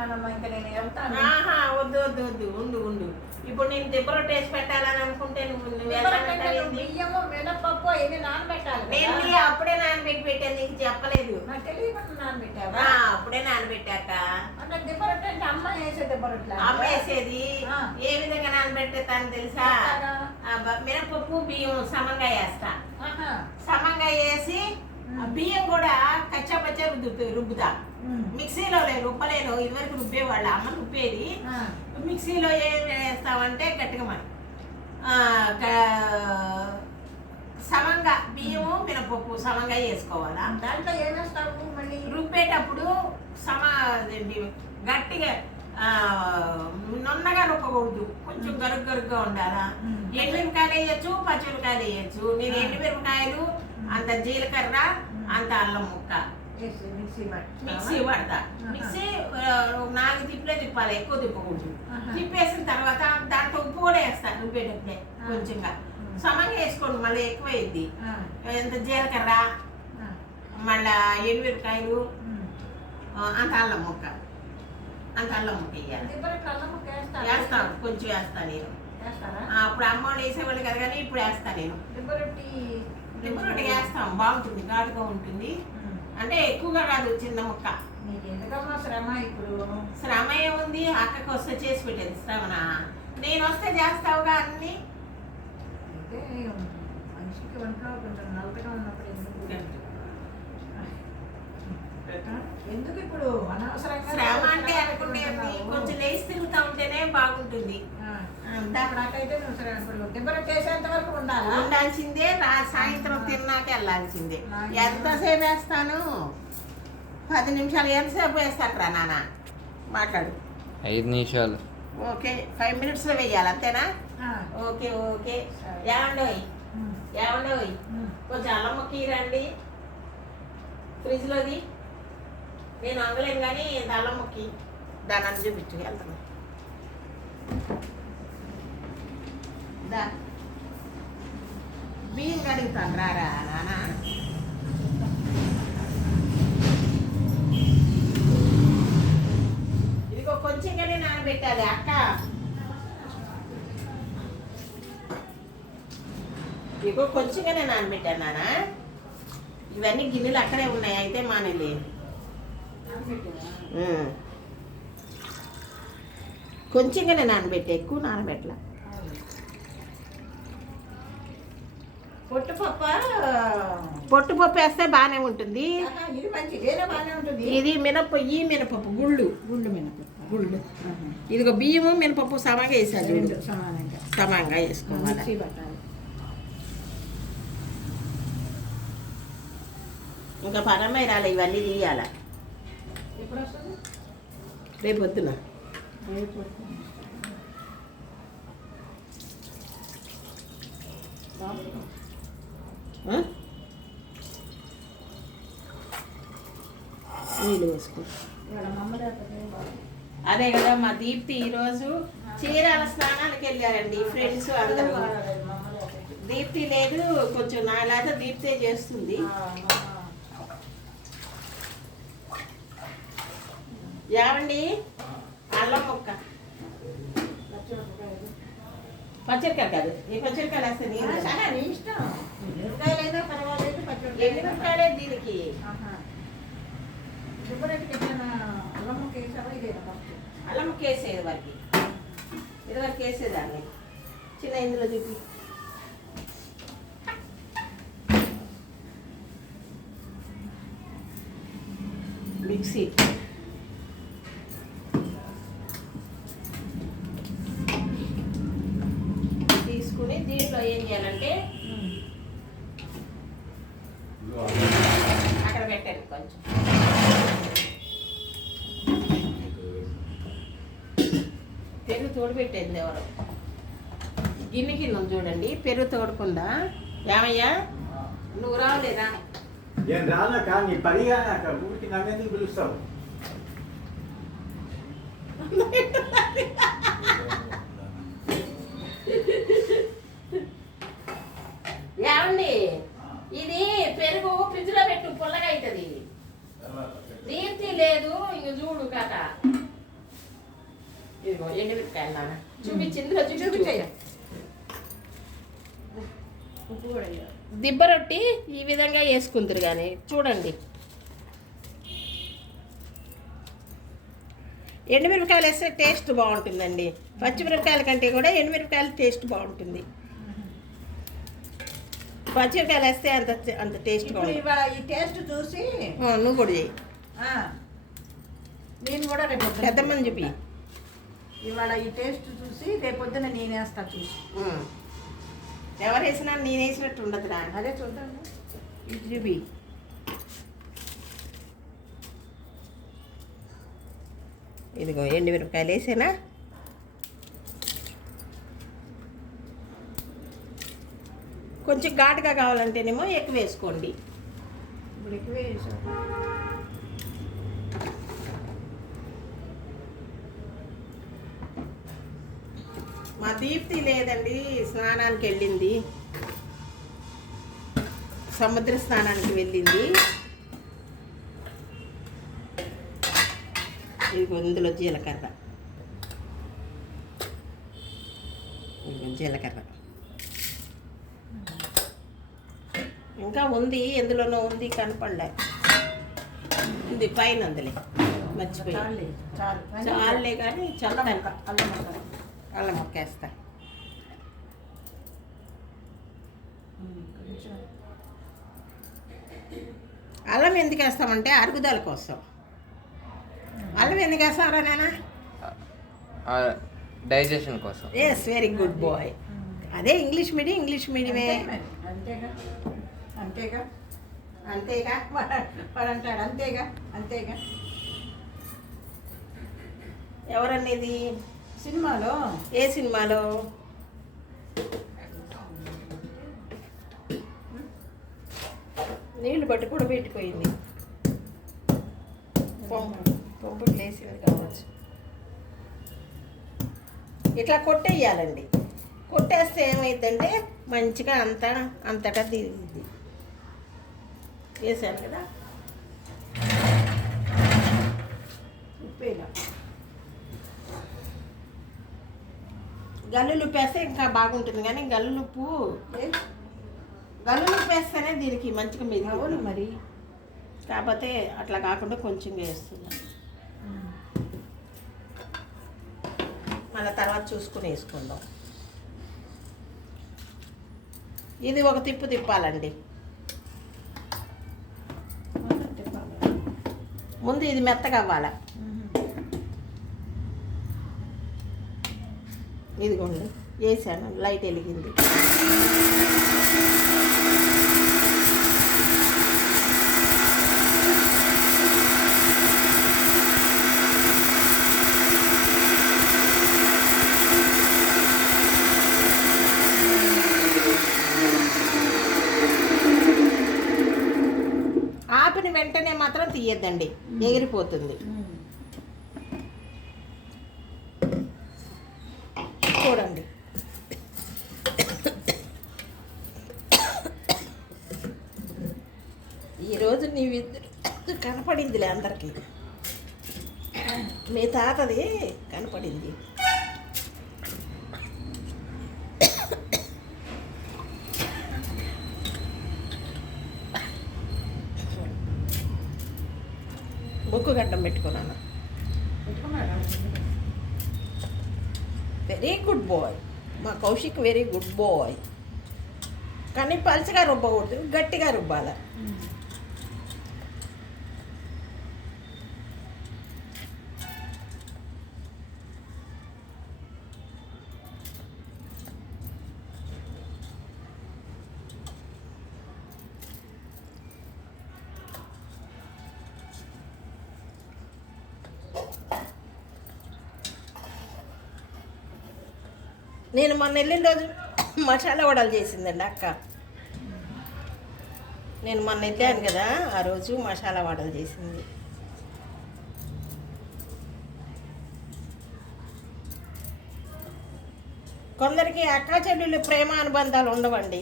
నానమ్మ ఇంకా నేను వెళ్తాను ఆహా వద్దు వద్దు వద్దు ఉండు ఉండు ఇప్పుడు నేను దిబ్బ రొట్టె వేసి పెట్టాలని అనుకుంటే నువ్వు ఏంది? బియ్యము మినపప్పు ఇవి నానబెట్టాలి నేను. నీ అప్పుడే నానబెట్టి పెట్టాను నీకు చెప్పలేదు నాకు తెలియకుండా నానబెట్టావా ఆ, అప్పుడే నానబెట్టాక అంటే దిబ్బ రొట్టె అంటే అమ్మ వేసే దిబ్బ రొట్టెలా? అమ్మ వేసేది ఆ. ఏ విధంగా నానబెట్టేతాను తెలుసా ఎట్లాగా? ఆ, బ- మినపప్పు బియ్యం సమంగా వేస్తా. సమంగా వేసి ఆ బియ్యం కూడా కచ్చా పచ్చా రుద్దు రుబ్బుతా. మిక్సీలో లేదు రుబ్బలేను ఇదివరకు రుబ్బేవాళ్ళు అమ్మ రుబ్బేది. మిక్సీలో ఏం వేస్తామంటే గట్టిగా క- సమంగా బియ్యము మినపప్పు సమంగా వేసుకోవాలా? దాంట్లో ఏమేస్తావు మళ్ళీ? రుబ్బేటప్పుడు సమ గట్టిగా నున్నగా రుబ్బకూడదు. కొంచెం గరుగ్ గరుగ్గా ఉండాలా. ఎండుమిరపకాయలు వేయచ్చు పచ్చిమిరపకాయలు వేయచ్చు. నేను. ఎండుమిరపకాయలు అంత జీలకర్ర అంత అల్లం ముక్క. మిక్సీ పడతా. మిక్సీ నాలుగు తిప్పులే తిప్పాలి ఎక్కువ తిప్పకూడదు. తిప్పేసిన తర్వాత దాంట్లో ఉప్పు కూడా వేస్తాను రుబ్బేటప్పుడే ఆ. కొంచెంగా. సమంగా వేసుకోండి మళ్ళీ ఎక్కువ ఆ. ఎంత జీలకర్ర. మళ్ళా. ఆ, అంత అల్లం ముక్క అంత అల్లం ముక్క వేయాలి? వేస్తాను కొంచెం వేస్తాను నేను అప్పుడు అమ్మ వాళ్ళు వేసేవాళ్ళు కదా కానీ ఇప్పుడు వేస్తాను నేను దిబ్బ రొట్టి ఇప్పుడు రొట్టె వేస్తాం బాగుంటుంది ఘాటుగా ఉంటుంది. అంటే ఎక్కువగా కాదు చిన్న ముక్క. ఎందుకమ్మా శ్రమ ఇప్పుడు? శ్రమ ఏముంది? అక్కకి వస్తే చేసి పెట్టేది శ్రమన? నేను వస్తే చేస్తావుగా అన్ని? మనిషికి ఒంట్లో కొంచెం నలతగా ఉన్నప్పుడు ఎందుకు? ఎందుకు ఇప్పుడు? అనవసరంగా శ్రమ అంటే అనుకుంటే? కొంచెం లేచి తిరుగుతూ ఉంటేనే బాగుంటుంది. ఉండాల్సిందే రా సాయంత్రం తిన్నాక వెళ్ళాల్సిందే. ఎంతసేపు వేస్తాను? పది నిమిషాలు. ఎంతసేపు వేస్తాను రా నాన్న? మాట్లాడు. ఐదు నిమిషాలు. ఓకే ఫైవ్ మినిట్స్లో వేయాలి అంతేనా? ఆ. Okay okay. ఏమండోయ్. ఏమండోయ్. కొంచెం అల్లం ముక్క రండి. ఫ్రిడ్జ్లోది. నేను అంగలేను కానీ ఇంత అల్లం ముక్కి దాని అని చూపించు వెళ్తాను దా. బియ్యం కడుగుతాను రారా నాన్న ఇదిగో కొంచెంగానే నానబెట్టాలి అక్క. ఇదిగో కొంచెంగానే నానబెట్టాను నాన్న ఇవన్నీ గిన్నెలు అక్కడే ఉన్నాయి అయితే మానేలే. ఉం. కొంచెంగానే నానబెట్టే ఎక్కువ నానబెట్టలా. పొట్టు పప్పు? వేస్తే బాగానే ఉంటుంది. ఇది మినప ఈ మినపప్పు గుళ్ళు. గుండు మినపప్పు. గుళ్ళు. ఇదిగో బియ్యము మినపప్పు సమాగా సమానంగా. సమానంగా వేసుకోవాలి. ఇంకా పరమై రాలే ఇవన్నీ తీయాల? రేపు వద్దున రేపు? నీళ్ళు వేసుకో అదే కదా మా దీప్తి ఈరోజు చీరాల స్నానానికి వెళ్ళారండి. ఫ్రెండ్స్ అందరూ. దీప్తి లేదు కొంచెం నా దీప్తే చేస్తుంది. ఏమండి? అల్లం మొక్క. పచ్చరికాయ కాదు. ఈ పచ్చరికాయలు వేస్తే ఆ, ఇష్టం. ఎన్ని రూపాయలే దీనికి అల్లం వేసేది వరకు ఇది వరకు వేసేదాన్ని చిన్న ఇందులో చూపి. మిక్సీ తీసుకుని దీంట్లో ఏం చేయాలంటే అక్కడ పెట్టండి కొంచెం పెరుగు తోడు పెట్టింది ఎవరు? గిన్నె కింద చూడండి పెరుగు తోడకుండా ఏమయ్యా? నువ్వు రావలేదా? నేను రానా కానీ అక్కడ ఊరికి నన్నెందుకు పిలుస్తావు? ఏమండి? ఇది పెరుగు ఫ్రిడ్జ్లో పెట్టు పుల్లగా అవుతుంది. దీప్తి లేదు ఇంక చూడు కథ. ఇదిగో నాన్న చూపించయ్యా ఉప్పు కూడా. దిబ్బ రొట్టి ఈ విధంగా వేసుకుందరు కానీ చూడండి. ఎండుమిరపకాయలు వేస్తే టేస్ట్ బాగుంటుందండి. పచ్చిమిరపకాయల కంటే కూడా ఎండుమిరపకాయలు టేస్ట్ బాగుంటుంది. పచ్చిమిరపకాయలు వేస్తే అంత అంత టేస్ట్ బాగుంటుంది. ఈ టేస్ట్ చూసి నువ్వు కూడా చేయి ఆ, నేను కూడా రేపు పెద్దమ్మని చూపి ఇవాళ ఈ టేస్ట్ చూసి రేపు పొద్దున నేను వేస్తా చూసి. ఎవరు వేసినా నేను వేసినట్టు ఉండదురా అదే చూద్దాం ఇది ఇదిగో ఎండుమిరపకాయలు వేసేనా? కొంచెం ఘాటుగా కావాలంటేనేమో ఎక్కువ వేసుకోండి. ఇప్పుడు ఎక్కువ వేసాం దీప్తి లేదండి స్నానానికి వెళ్ళింది. సముద్ర స్నానానికి వెళ్ళింది. ఇదిగో ఇందులో జీలకర్ర. జీలకర్ర. ఇంకా ఉంది ఎందులోనో ఉంది కనపడలే. ఉంది పైన అందులే మర్చిపోయి చాలులే, చాలు. కానీ ముక్క అల్లం అల్లం మొక్కేస్తా అల్లం ఎందుకు వేస్తామంటే అరుగుదల కోసం అల్లం ఎందుకు వేస్తారా నాన్న డైజెషన్ కోసం ఎస్ వెరీ గుడ్ బాయ్ అదే ఇంగ్లీష్ మీడియం ఇంగ్లీష్ మీడియమే అంతేగా అంతేగా అంతేగా వాడు అంటాడు అంతేగా అంతేగా ఎవరనేది సినిమాలో? ఏ సినిమాలో? నీళ్ళు బట్టి కూడా పెట్టిపోయింది పంపు పంపు లేసింది కావచ్చు. ఇట్లా కొట్టేయాలండి కొట్టేస్తే ఏమైందంటే మంచిగా అంతా అంతటా తిరిగింది. వేసాను కదా? ఉప్పు ఇలా గల్లులుప్పు వేస్తే ఇంకా బాగుంటుంది కానీ గల్లులుప్పు గల్లులుప్పు వేస్తేనే దీనికి మంచిగా అవును మీద మరి. కాకపోతే అట్లా కాకుండా కొంచెం వేస్తున్నా మళ్ళీ తర్వాత చూసుకుని వేసుకుందాం. ఇది ఒక తిప్పు తిప్పాలండి. ముందు ఇది మెత్తగా అవ్వాలి? ఇదిగోండి వేసాను లైట్ వెలిగింది. ఆపిన వెంటనే మాత్రం తీయద్దండి ఎగిరిపోతుంది. పడింది. ముక్కు గడ్డం పెట్టుకున్నాను. వెరీ గుడ్ బాయ్ మా కౌశిక్ వెరీ గుడ్ బాయ్ కానీ పలుచగా రుబ్బకూడదు గట్టిగా రుబ్బాల. నేను మొన్న వెళ్ళిన రోజు మసాలా వడలు చేసిందండి అక్క. నేను మొన్న వెళ్ళాను కదా ఆ రోజు మసాలా వడలు చేసింది. కొందరికి అక్క చెల్లెళ్ళు ప్రేమ అనుబంధాలు ఉండవండి.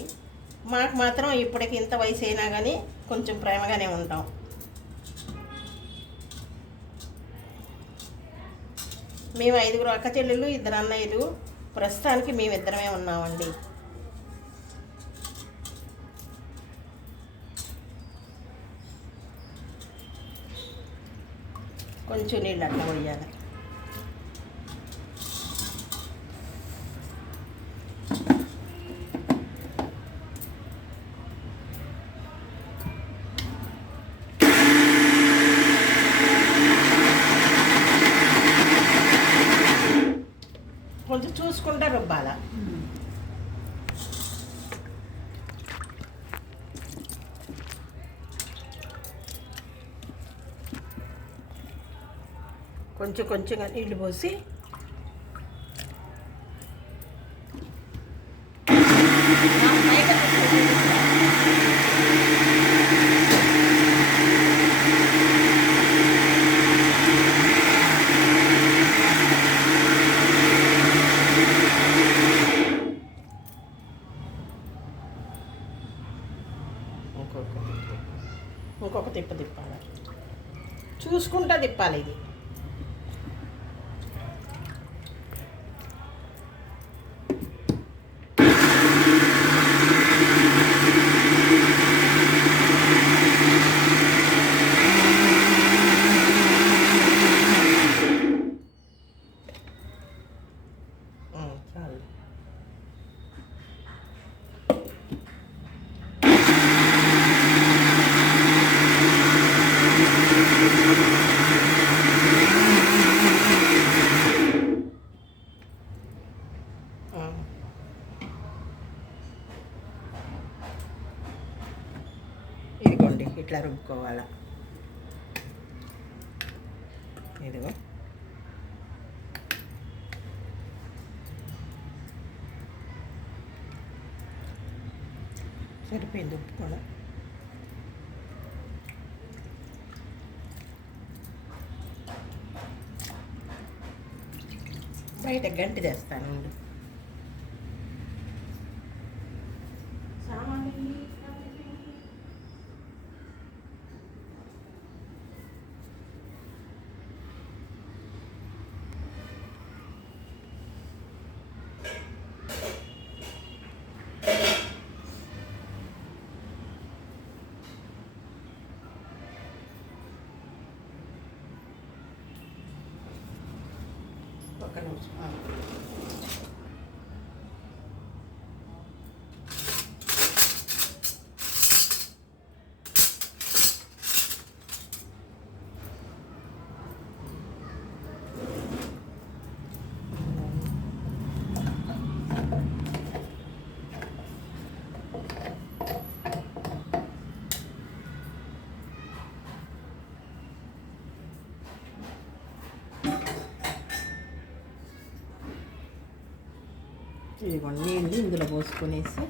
మాకు మాత్రం ఇప్పటికి ఇంత వయసు అయినా కానీ కొంచెం ప్రేమగానే ఉంటాం. మేము ఐదుగురు అక్క చెల్లెళ్ళు ఇద్దరు అన్నయ్యలు. ప్రస్తుతానికి మేమిద్దరమే ఉన్నామండి. కొంచెం నీళ్ళు అట్లా పోయాలి కొంచెం చూసుకుంటా రుబ్బాల కొంచెం కొంచెంగా నీళ్ళు పోసి ఇంకొక ఇంకొక తిప్ప తిప్పాలి చూసుకుంటా తిప్పాలి ఇది ఉమ్, చాలు ఉమ్. ఇదిగోండి ఇట్లా రుబ్బుకోవాలా ఇదిగో సరిపోయింది ఉప్పు కూడా. బయట గంటి తెస్తాను. ఉండు. ఒక్క నిమిషం ఆ. ఇదిగోండి నీళ్ళు ఇందులో పోసుకునేసి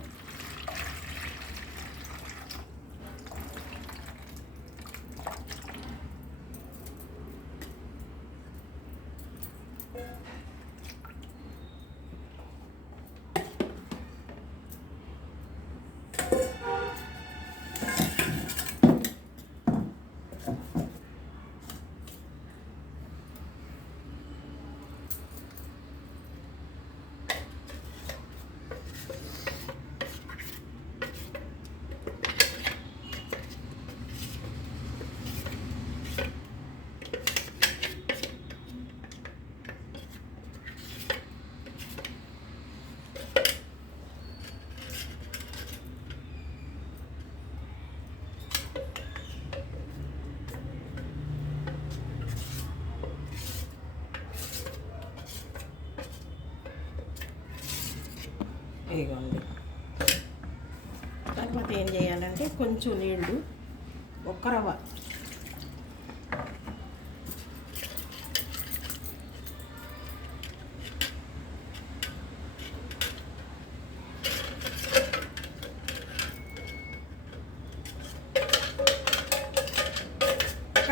ఇదిగోండి. తర్వాత ఏం చేయాలంటే కొంచెం నీళ్ళు ఒక్క రవ్వ.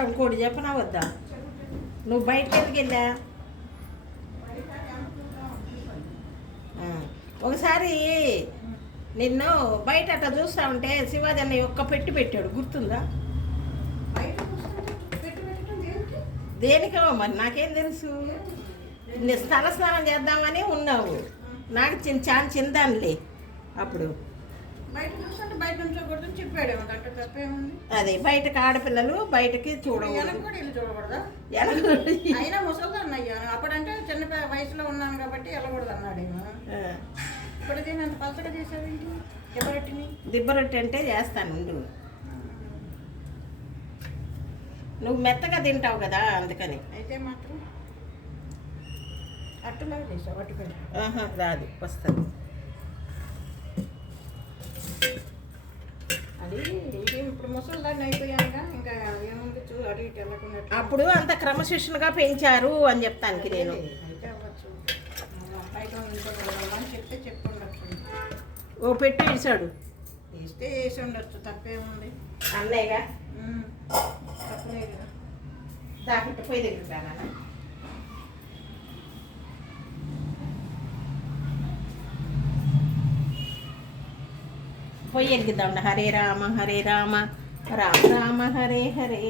ఇంకోటి చెప్పనా వద్దా? నువ్వు బయటకి ఎందుకు వెళ్ళా ఆ, ఒకసారి నిన్ను బయట అట్లా చూస్తా ఉంటే శివాజీ అన్నయ్య ఒక్క పెట్టి పెట్టాడు గుర్తుందా? దేనికి? మరి నాకేం తెలుసు? స్థల స్నానం చేద్దామని ఉన్నావు. నాకు చిన్న చాలా చిందానులే అప్పుడు. అదే బయటకు ఆడపిల్లలు బయటకి చూడకూడదు. అయినా ముసలిదాన్ని అయ్యా అప్పుడంటే చిన్న వయసులో ఉన్నాను కాబట్టి వెళ్ళకూడదు అన్నాడేమో ఆ, ఇప్పుడు అంత పలచగా చేసావేంటి? ఎవరొట్టిని దిబ్బ రొట్టె అంటే చేస్తాను ఉండు. నువ్వు మెత్తగా తింటావు కదా అందుకని. అయితే మాత్రం అట్టులాగా చేసావు అట్టుకొని ఆహా, రాదు వస్తుంది. అది ఇది ఇప్పుడు ముసలిదాన్ని అయిపోయాక ఇంకా ఏముంది చూ ఇటు వెళ్ళకుండా అప్పుడు అంత క్రమశిక్షణగా పెంచారు అని చెప్తానికి నేను అయితే అవ్వచ్చు. బయట చెప్తే చెప్పుండొచ్చు ఓ పెట్టి ఇచ్చాడు వేస్తే వేసి ఉండొచ్చు తప్పేముంది. అన్నయ్యగా? ఉమ్, తప్పలే కదా దాకుంటే పోయి దగ్గర రానా? పొయ్యి ఎరిగిద్దాం హరే రామ హరే రామ. రామ రామ హరే హరే.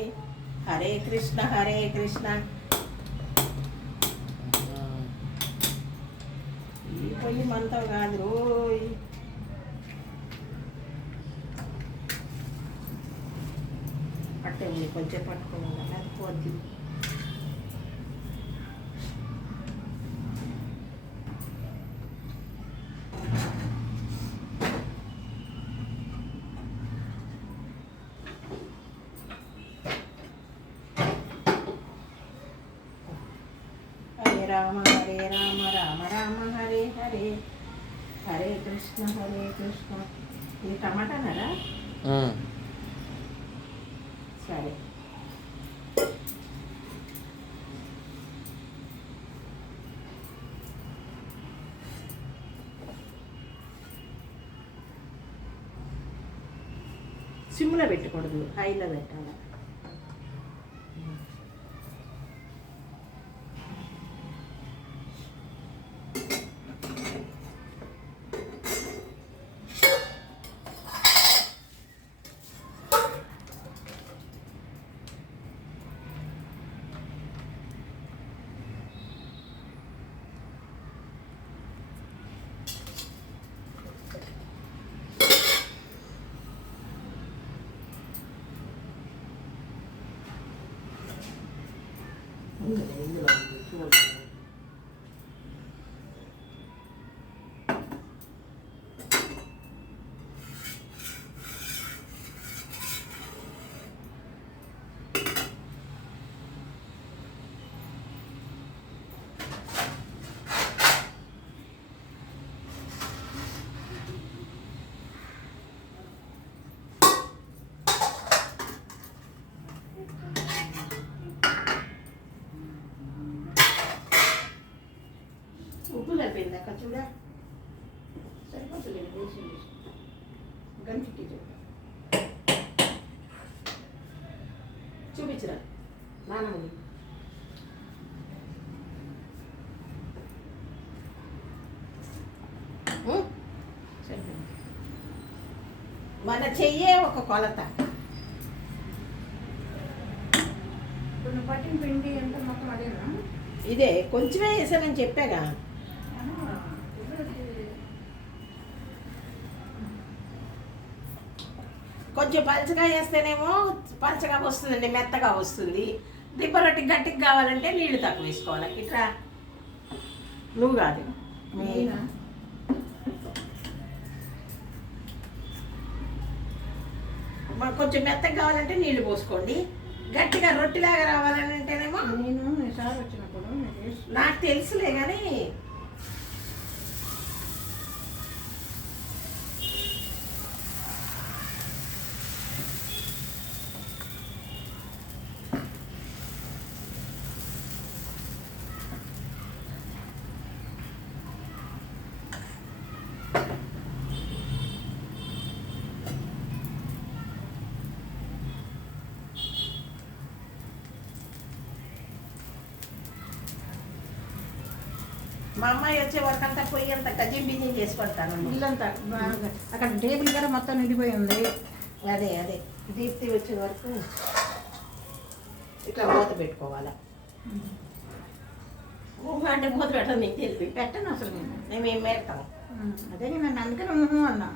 హరే కృష్ణ హరే కృష్ణ. ఈ పొయ్యి మనతో కాదు రోయ్. పట్టే ఉంది కొంచెం పట్టుకోవాలి అది పోద్ది. రామ హరే రామ రామ రామ హరే హరే. హరే కృష్ణ హరే కృష్ణ. ఇది టమాటానారా సరే. సిమ్లో పెట్టకూడదు. హైలో పెట్టాలి ఉప్పు సరిపోయింది అక్క చూడ? సరిపోతుంది వేసింది గంటికి చూడ చూపించరా? నానమ్మ సరిపోయింది. మన చెయ్యే ఒక కొలత. ఇప్పుడు నువ్వు పట్టిన పిండి ఎంత మొత్తం అదేనా? ఇదే కొంచెమే వేసానని చెప్పాగా. కొంచెం పలచగా వేస్తేనేమో పలచగా వస్తుందండి మెత్తగా వస్తుంది. దిబ్బ రొట్టి గట్టికి కావాలంటే నీళ్ళు తక్కువ వేసుకోవాలి. ఇట్లా నువ్వు కాదు. మీ నేనా? మాకు కొంచెం మెత్తగా కావాలంటే నీళ్ళు పోసుకోండి. గట్టిగా రొట్టిలాగా రావాలంటేనేమో నేను నాకు తెలుసులే కానీ మా అమ్మాయి వచ్చే వరకు అంతా పొయ్యి అంతా గజిం బిజిం చేసి పడతాను ఇల్లంతా బాగా అక్కడ టేబుల్ కూడా మొత్తం నిండిపోయి ఉంది. అదే అదే. దీప్తి వచ్చే వరకు ఇట్లా మూత పెట్టుకోవాలా. ఊహ అంటే మూత పెట్టదు నీకు తెలిపి. పెట్టను అసలు నేను. మేము ఉమ్, అదే నేను అందుకని ఊహు అన్నా.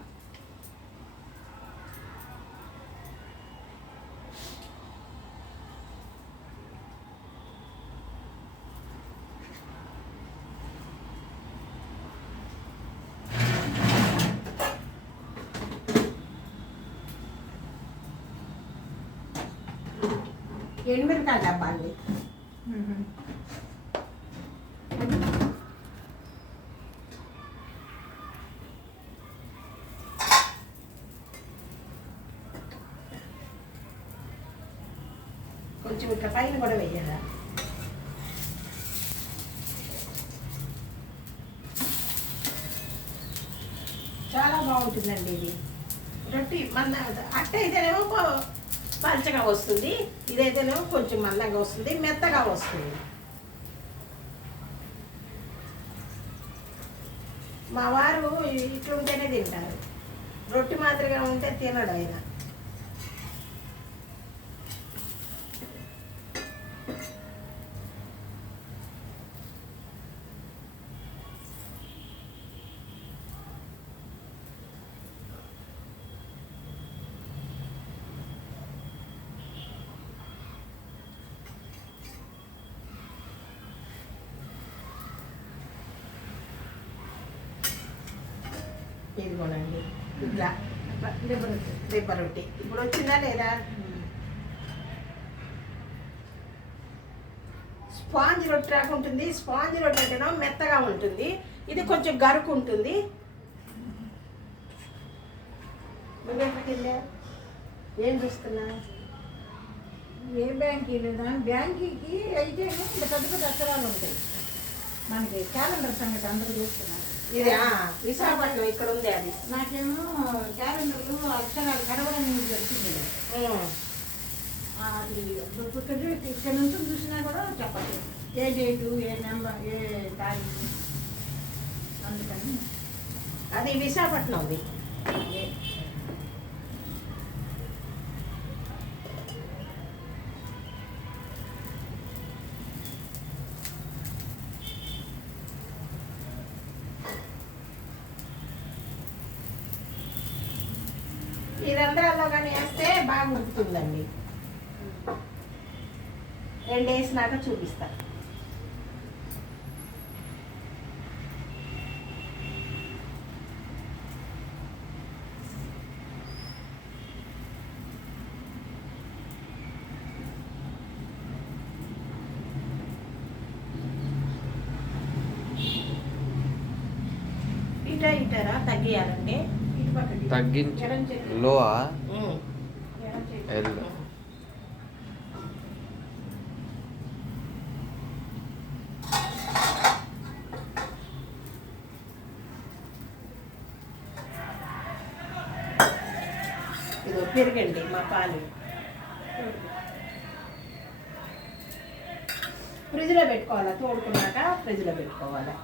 కొంచెం పైన కూడా వెయ్యాలా చాలా బాగుంటుందండి ఇది. రొట్టి మంద అట్ట అయితేనేమో పంచగా పలచగా వస్తుంది. ఇదైతేనేమో కొంచెం మందంగా వస్తుంది మెత్తగా వస్తుంది. మా వారు ఇట్లుంటేనే తింటారు. రొట్టి మాదిరిగా ఉంటే తినడు ఆయన ఇదిగోనండి ఇట్లా దిబ్బ రొట్టె. ఇప్పుడు వచ్చిందా లేదా? స్పాంజ్ రొట్టె రాక ఉంటుంది. స్పాంజ్ రొట్టె అంటేనో మెత్తగా ఉంటుంది. ఇది కొంచెం గరుకు ఉంటుంది. ఏం చూస్తున్నా? ఏ బ్యాంకీ లేదా. బ్యాంకీకి అయితే ఇంత పెద్ద పెద్ద అక్షరాలు ఉంటాయి. మనకి క్యాలెండర్ సంగతి అందరూ చూస్తున్నారు. ఇది విశాఖపట్నం ఇక్కడ ఉంది అది. నాకేమో క్యాలెండర్లు అక్షరాలు కడవడం వచ్చింది ఉమ్. అది ఇక్కడ నుంచి చూసినా కూడా చెప్పచ్చు ఏ డేటు ఏ నెంబర్ ఏ తారీఖు. అందుకని అది విశాఖపట్నం ఉంది. రంధ్రాల్లో కానీ వేస్తే బాగా ఉడుకుతుందండి రెండు వేసినాక చూపిస్తా. తగ్గించి. ఎడం లోవా? ఎల్ ఇదో పెరగండి మా పాలు. ఫ్రిడ్జ్లో పెట్టుకోవాలా? తోడుకున్నాక ఫ్రిడ్జ్లో పెట్టుకోవాలా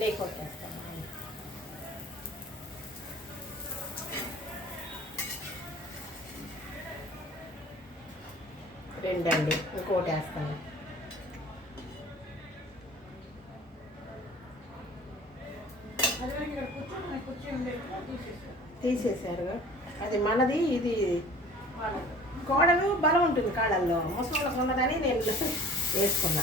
లేకొట్టేస్తాను రెండండి ఇంకోటి వేస్తాను అది వరకు ఇక్కడ కూర్చొని నాకు కుర్చీ ఉండేది తీసేసారు తీసేశారు అది మనది ఇది కోడలు బలం ఉంటుంది కాడల్లో. ముసలిళ్ళకు ఉన్నదని నేను వేసుకున్నా.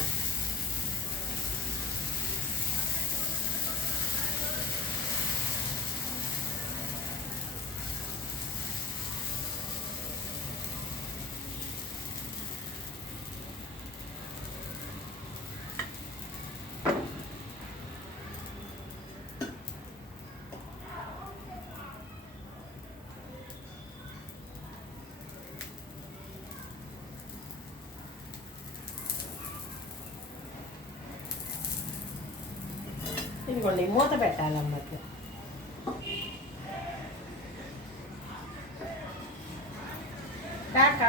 ఇదిగోండి మూత పెట్టాలన్నట్టు కాక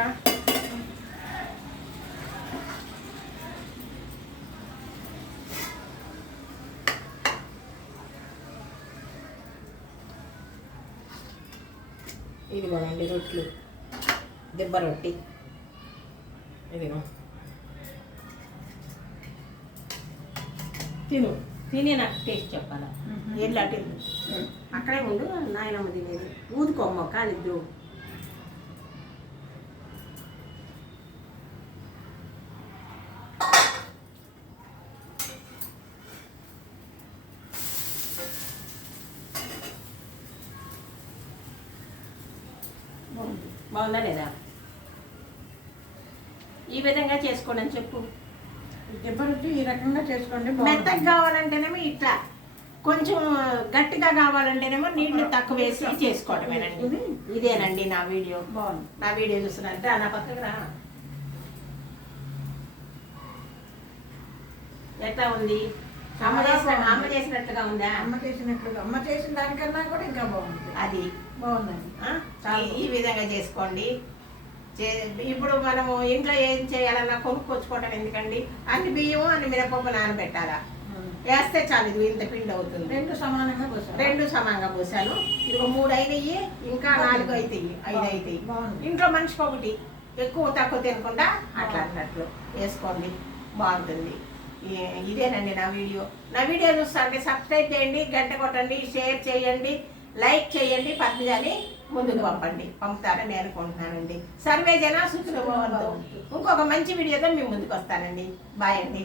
ఇదిగోనండి రొట్లు దెబ్బ రొట్టి. ఇదిగో. తిను. తిని నాకు టేస్ట్ చెప్పాలా? మ్మ్. ఎల్లు అటు వెళ్ళు. అక్కడే ఉండు నాయనమ్మ తినేది. ఊదుకోమ్మ కాలిద్దు బాగుంది. బాగుందా లేదా? ఈ విధంగా చేసుకోండి అని చెప్పు. ఈ రకంగా చేసుకోండి మెత్తగా బాగుంటుంది. ఇట్లా కొంచెం గట్టిగా కావాలంటేనేమో నీళ్ళు తక్కువ వేసి చేసుకోవడమేనండి ఇదేనండి నా వీడియో. బాగుంది. నా వీడియో చూస్తున్నారంటే నా పక్కకు రా. ఎట్లా ఉంది? అమ్మ చేసిన అమ్మ చేసినట్లుగా ఉందా? అమ్మ చేసినట్లుగా అమ్మ చేసిన దానికన్నా కూడా ఇంకా బాగుంది. అది. బాగుందండి? ఈ- విధంగా చేసుకోండి. ఇప్పుడు మనము ఇంట్లో ఏం చేయాలన్నా కొనుక్కొచ్చుకోవటం ఎందుకండి? అన్ని బియ్యం అన్ని మినపప్పు నానబెట్టాలా? వేస్తే చాలు ఇది ఇంత పిండి అవుతుంది. రెండు సమానంగా పోసారు రెండు సమానంగా పోసాను ఇదిగో మూడు అయినాయి ఇంకా నాలుగు అవుతాయి ఐదు అవుతాయి. ఇంట్లో మనిషికి ఒకటి. ఎక్కువ తక్కువ తినకుండా అట్లా అన్నట్లు వేసుకోండి. బాగుంటుంది. ఇదేనండి నా వీడియో. నా వీడియో చూస్తారంటే సబ్స్క్రైబ్ చేయండి గంట కొట్టండి షేర్ చేయండి లైక్ చేయండి పద్మజాని ముందుకు పంపండి. పంపుతారని నేను అనుకుంటున్నానండి. సర్వే జన సుఖ ఇంకొక మంచి వీడియోతో మీ ముందుకు వస్తానండి. బాయ్ అండి.